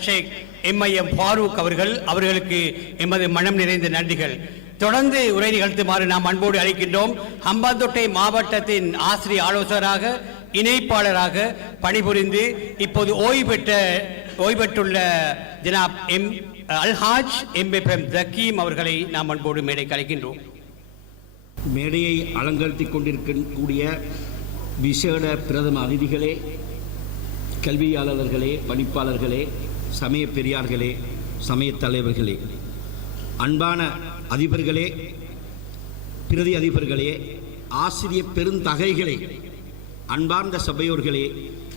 அஷேக் MIM Farooq அவர்களுக்கு எமது மனம் நிறைந்த நன்றிகள். தொடர்ந்து உரை நிகழ்த்துமாறு நாம் அன்போடு அழைக்கின்றோம். ஹம்பாந்தோட்டை மாவட்டத்தின் ஆசிரிய ஆலோசகராக இணைப்பாளராக பணிபுரிந்து இப்போது ஓய்வு பெற்றுள்ள ஜனாப் அல்ஹாஜ் எம் ஜக்கீம் அவர்களை நாம் அன்போடு மேடைக்கு அழைக்கின்றோம். மேடையை அலங்கரித்துக் கொண்டிருக்கக்கூடிய விசேட பிரதம அதிதிகளே, கல்வியாளர்களே, பணிப்பாளர்களே, சமய பெரியார்களே, சமய தலைவர்களே, அன்பான அதிபர்களே, பிரதி அதிபர்களே, ஆசிரிய பெருந்தகைகளே, அன்பார்ந்த சபையோர்களே,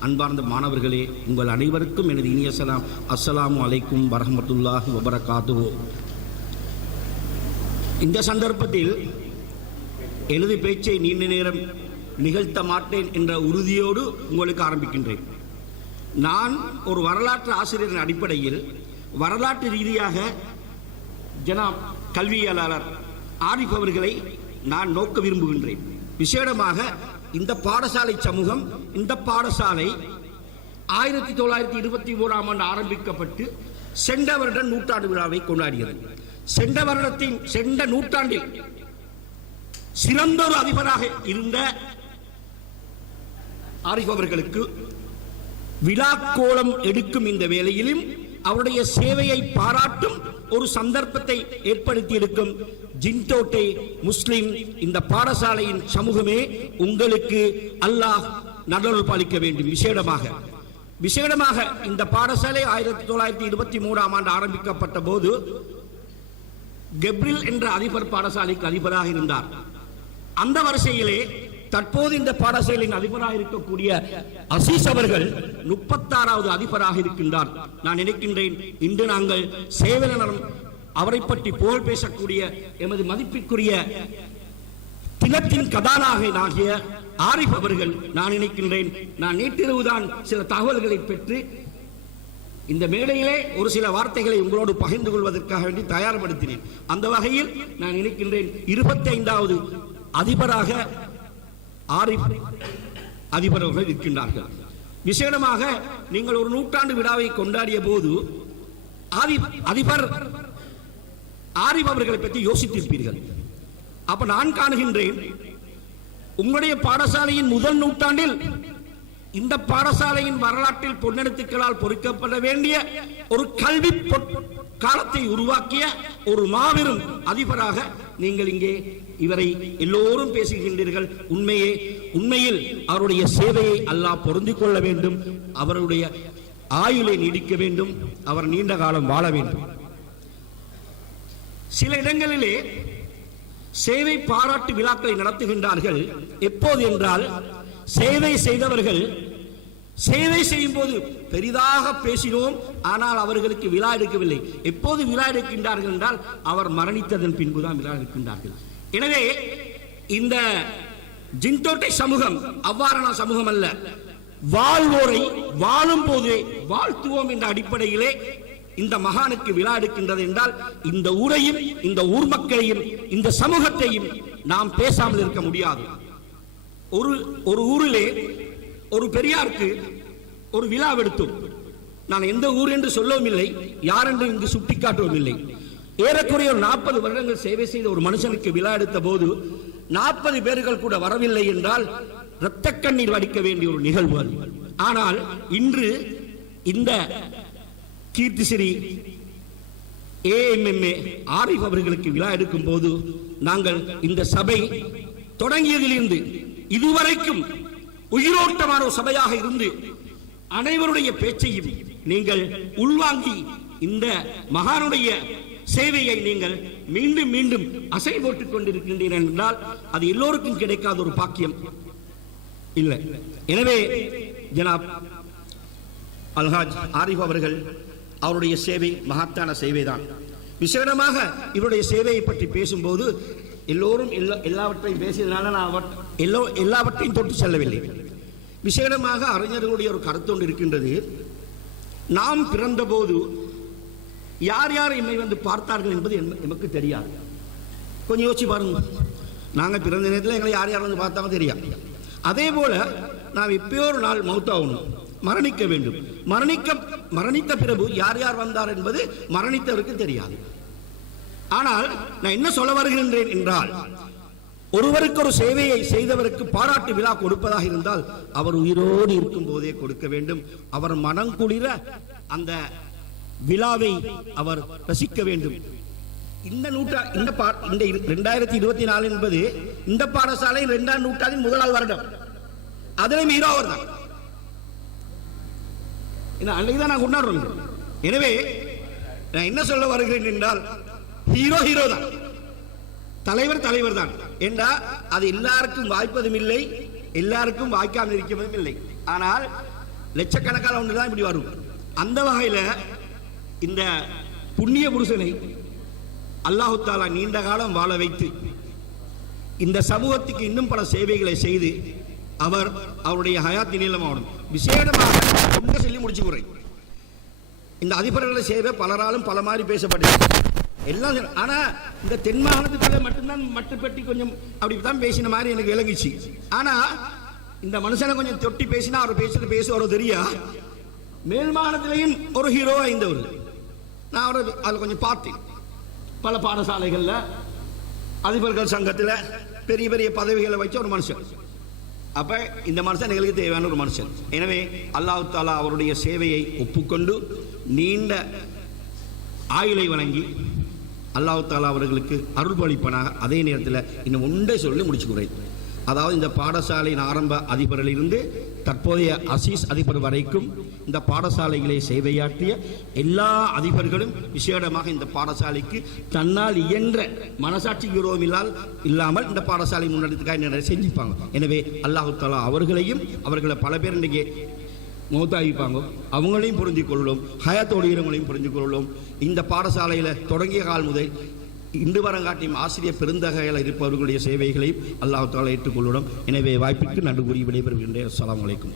அன்பார்ந்த மாணவர்களே, உங்கள் அனைவருக்கும் எனது இனிய சலாம். அஸ்ஸலாமு அலைக்கும் வரஹ்மத்துல்லாஹி வபரகாத்துஹு. இந்த சந்தர்ப்பத்தில் எனது பேச்சை நீண்ட நேரம் நிகழ்த்த மாட்டேன் என்ற உறுதியோடு உங்களுக்கு ஆரம்பிக்கின்றேன். நான் ஒரு வரலாற்று ஆசிரியரின் அடிப்படையில் வரலாற்று ரீதியாக ஜனாப் கல்வியாளர் ஆரிஃப் அவர்களை நான் நோக்க விரும்புகின்றேன். விசேடமாக இந்த பாடசாலை சமூகம், இந்த பாடசாலை 1921 ஆண்டு ஆரம்பிக்கப்பட்டு சென்ற வருடம் நூற்றாண்டு விழாவை கொண்டாடியது. சென்ற நூற்றாண்டில் சிறந்த ஒரு அதிபராக இருந்த ஆரிஃப் அவர்களுக்கு விழாக்கோலம் எடுக்கும் இந்த வேளையிலும் அவருடைய சேவையை பாராட்டும் ஒரு சந்தர்ப்பத்தை ஏற்படுத்தி இருக்கும் ஜின்டோட்டை முஸ்லிம் இந்த பாடசாலையின் சமூகமே உங்களுக்கு அல்லாஹ் நலன் பாலிக்க வேண்டும். விசேடமாக இந்த பாடசாலை 1923 ஆண்டு ஆரம்பிக்கப்பட்ட போது கெப்ரில் என்ற அதிபர் பாடசாலைக்கு அதிபராக இருந்தார். அந்த வரிசையிலே தற்போது இந்த பாடசாலையின் அதிபராக இருக்கக்கூடிய அசீஸ் அவர்கள் 36வது அதிபராக இருக்கின்றார். நான் நினைக்கின்றேன் இன்று நாங்கள் சேவலனம் அவரை பற்றி புகழ் பேசக்கூடிய எமது மதிப்பிற்குரிய தினத்தின் கதாநாயகனாகிய ஆரிஃப் அவர்கள், நான் நினைக்கின்றேன், நான் நேற்றிரவுதான் சில தகவல்களை பெற்று இந்த மேடையிலே ஒரு சில வார்த்தைகளை உங்களோடு பகிர்ந்து கொள்வதற்காக வேண்டி தயார்படுத்தினேன். அந்த வகையில் நான் நினைக்கின்றேன் 25வது அதிபராக ஆரிஃப் அதிபர் அவர்கள் இருக்கின்றார்கள். விசேடமாக நீங்கள் ஒரு நூற்றாண்டு விழாவை கொண்டாடிய போது அதிபர் ஆரிஃப் அவர்களை பற்றி யோசித்திருப்பீர்கள். அப்ப நான் காணுகின்றேன், உங்களுடைய பாடசாலையின் முதல் நூற்றாண்டில் இந்த பாடசாலையின் வரலாற்றில் பொன்னெழுத்துக்களால் பொறிக்கப்பட வேண்டிய ஒரு கல்வி காலத்தை உருவாக்கிய ஒரு மாபெரும் அதிபராக நீங்கள் இங்கே இவரை எல்லோரும் பேசுகின்றீர்கள். உண்மையில் அவருடைய சேவையை அல்லாஹ் பொருந்திக் கொள்ள வேண்டும், அவருடைய ஆயுளை நீடிக்க வேண்டும், அவர் நீண்ட காலம் வாழ வேண்டும். சில இடங்களிலே சேவை பாராட்டு விழாக்களை நடத்துகின்றார்கள். எப்போது என்றால், சேவை செய்தவர்கள் சேவை செய்யும் போது பெரிதாக பேசினோம், ஆனால் அவர்களுக்கு விழா எடுக்கவில்லை. எப்போது விழா எடுக்கின்றார்கள் என்றால் அவர் மரணித்ததன் பின்புதான் விழா எடுக்கின்றார்கள். எனவே இந்த ஜின்டோட்டை சமூகம் அவ்வாறான சமூகம் அல்ல. வாழ்வோரை வாழும் போதே வாழ்த்துவோம் என்ற அடிப்படையிலே இந்த மகானுக்கு விழா எடுக்கின்றது என்றால், இந்த ஊரையும் இந்த ஊர் மக்களையும் இந்த சமூகத்தையும் நாம் பேசாமல் இருக்க முடியாது. ஒரு ஊரிலே ஒரு பெரியாருக்கு ஒரு விழா எடுத்தோம். நான் எந்த ஊர் என்று சொல்லவும் இல்லை, யார் என்று இங்கு சுட்டிக்காட்டவும் இல்லை. ஏறக்குறைய 40 வருடங்கள் சேவை செய்த ஒரு மனுஷனுக்கு விழா எடுத்த போது 40 பேர்கள் கூட வரவில்லை என்றால் இரத்த கண்ணீர் வடிக்க வேண்டிய ஒரு நிகழ்வு அது. ஆனால் இன்று இந்த கீர்த்திஸ்ரீ ஏஎம்எம்ஏ ஆரிஃப் அவர்களுக்கு விழா எடுக்கும் போது நாங்கள் இந்த சபை தொடங்கியதிலிருந்து இதுவரைக்கும் உயிரோட்டமான ஒரு சபையாக இருந்து அனைவருடைய பேச்சையும் நீங்கள் உள்வாங்கி இந்த மகானுடைய சேவையை நீங்கள் மீண்டும் மீண்டும் அசை போட்டுக் கொண்டிருக்கின்றீர்கள் என்றால் அது எல்லோருக்கும் கிடைக்காத ஒரு பாக்கியம் இல்லை. எனவே ஜனாப் அல்ஹாஜ் ஆரிஃப் அவர்கள் அவருடைய சேவை மகத்தான சேவைதான். விசேடமாக இவருடைய சேவையை பற்றி பேசும்போது எல்லோரும் எல்லாவற்றையும் பேசியதனால நான் எல்லாவற்றையும் தொட்டு செல்லவில்லை. விசேடமாக அறிஞர்களுடைய ஒரு கருத்தொன்று இருக்கின்றது. நாம் பிறந்த போது யார் யார் என்னை வந்து பார்த்தார்கள் என்பது நமக்கு தெரியாது. கொஞ்சம் யோசிச்சு பாருங்க, நாங்கள் பிறந்த நேரத்தில் எங்களை யார் யார் வந்து பார்த்தாங்க தெரியாது. அதே போல நாம் எப்பயோ ஒரு நாள் மௌத்தாகணும். மரணிக்க வேண்டும். மரணித்த பிறகு யார் யார் வந்தார் என்பது மரணித்தவருக்கு தெரியாது. ஆனால் நான் என்ன சொல்ல வருகின்றேன் என்றால், ஒருவருக்கு ஒரு சேவையை செய்தவருக்கு பாராட்டு விழா கொடுப்பதாக இருந்தால் அவர் உயிரோடு இருக்கும் போதே கொடுக்க வேண்டும். அவர் மனம் குளிர அந்த விழாவை அவர் ரசிக்க வேண்டும். இந்த 2024 என்பது இந்த பாடசாலை 2ஆம் நூற்றாண்டின் முதலாவது வருடம். அதிலும் ஹீரோ அவர் தான். அன்னைக்குதான் நான் கொண்டாடுறோம். எனவே நான் என்ன சொல்ல வருகிறேன் என்றால், ஹீரோ தான், தலைவர் தான் என்றால் அது எல்லாருக்கும் வாய்ப்பதும் இல்லை, எல்லாருக்கும் வாய்க்காமல் இருக்கிறதும் இல்லை. ஆனால் லட்சக்கணக்கான ஒன்றுதான் இப்படி வரும். அந்த வகையில் இந்த புண்ணிய புருஷனை அல்லாஹு தஆலா நீண்ட காலம் வாழ வைத்து இந்த சமூகத்துக்கு இன்னும் பல சேவைகளை செய்து அவருடைய ஹயாத் நீளமாகும். விசேடமாக ஒன்றை சொல்லி முடிச்சுக்கிறேன். இந்த அதிபர்களை சேவை பலராலும் பல மாதிரி பேசப்பட்டது எல்லாம். ஆனா இந்த தென் மாகாணத்துக்குள்ள மட்டும்தான் மட்டுப்பட்டி கொஞ்சம் அப்படித்தான் பேசின மாதிரி எனக்கு விளங்குச்சு. ஆனா இந்த மனுஷனை கொஞ்சம் தொட்டி பேசினா அவர் பேசுவாரோ தெரியா. மேல் மாகாணத்திலையும் ஒரு ஹீரோவா இருந்தவர். நான் அவரை அதில் கொஞ்சம் பார்த்தேன். பல பாடசாலைகள்ல அதிபர்கள் சங்கத்தில் பெரிய பெரிய பதவிகளை வச்ச ஒரு மனுஷன். அப்ப இந்த மனுஷன் எங்களுக்கு தேவையான ஒரு மனுஷன். எனவே அல்லாஹ் தஆலா அவருடைய சேவையை ஒப்புக்கொண்டு நீண்ட ஆயுளை வழங்கி அல்லாஹ் தஆலா அவர்களுக்கு அருள்பளிப்பனாக. அதே நேரத்தில் இன்னும் ஒன்றை சொல்லி முடிச்சுக்கிறேன். அதாவது இந்த பாடசாலையின் ஆரம்ப அதிபரிலிருந்து தற்போதைய அசீஸ் அதிபர் வரைக்கும் இந்த பாடசாலைகளை சேவையாற்றிய எல்லா அதிபர்களும் விசேடமாக இந்த பாடசாலைக்கு தன்னால் இயன்ற மனசாட்சி விரோதம் இல்லாமல் இந்த பாடசாலை முன்னெடுத்துக்காக செஞ்சுப்பாங்க. எனவே அல்லாஹ் தஆலா அவர்களையும் அவர்களை பல பேர் இன்றைக்கி மௌத்தாகிப்பாங்க, அவங்களையும் புரிஞ்சு கொள்ளும், ஹயாத்தோடு இருவங்களையும் புரிஞ்சு கொள்ளும். இந்த பாடசாலையில் தொடங்கிய கால் முதல் இன்று வரங்காட்டியும் ஆசிரியர் பெருந்தகையில் இருப்பவர்களுடைய சேவைகளையும் அல்லாஹ் தஆலா ஏற்றுக்கொள்ளும். எனவே வாய்ப்பிற்கு நன்றி கூறி விடைபெறுகின்றேன். அஸ்ஸலாமு அலைக்கும்.